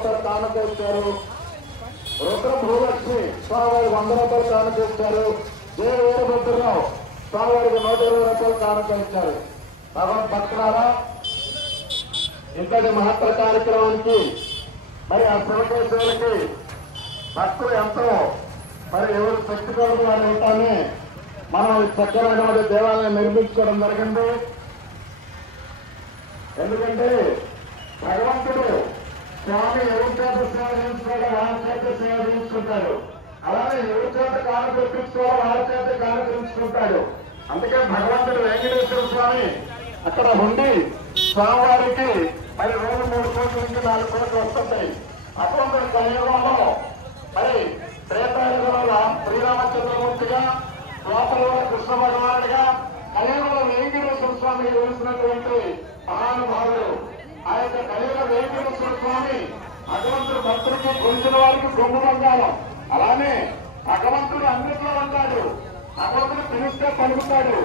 రూపాయలు కానుక ఇచ్చారు. రుద్ర భూలక్ష్మి స్వామివారికి 100 రూపాయలు కానుక ఇచ్చారు. జయ వీరభద్రరావు స్వామివారికి 120 రూపాయలు కానుక ఇచ్చారు. భగవత్ భక్తులారా, ఇంతటి మహత్తర కార్యక్రమానికి మరి ఆ శివకేశ్వరులకి భక్తులు ఎంతో మరి ఎవరు శక్తి కొరకు వారు ఉంటానే మనం చక్కనటువంటి దేవాలయం నిర్మించుకోవడం జరిగింది. ఎందుకంటే భగవంతుడు స్వామి ఎవరి చేత సేవ చేయించుకోవాలో వారి చేత సేవ చేయించుకుంటాడు. అలానే ఎవరి చేత కాను తెప్పించుకోవాలో వారి చేత కాను తెప్పించుకుంటాడు. అందుకే భగవంతుడు వెంకటేశ్వర స్వామి అక్కడ ఉండి స్వామివారికి మరి రోజు 3 కోట్ల నుంచి 4 కోట్లు వస్తుంటాయి. అటువంటి కలియుగంలో మరి త్రేతాయుగంలో శ్రీరామచంద్రమూర్తిగా, ద్వాపరంలో కృష్ణ భగవానుడిగా, కలియుగంలో వెంకటేశ్వర స్వామి వెలిసినటువంటి మహానుభావుడు. ఆ యొక్క కలియుగ వెంకటేశ్వర స్వామి భగవంతుడు భక్తుడికి గొంతుల వారికి గొంగు బంగారం. అలానే భగవంతుడు అన్నిట్లో ఉంటాడు. భగవంతుడు పిలిస్తే పలుకుతాడు.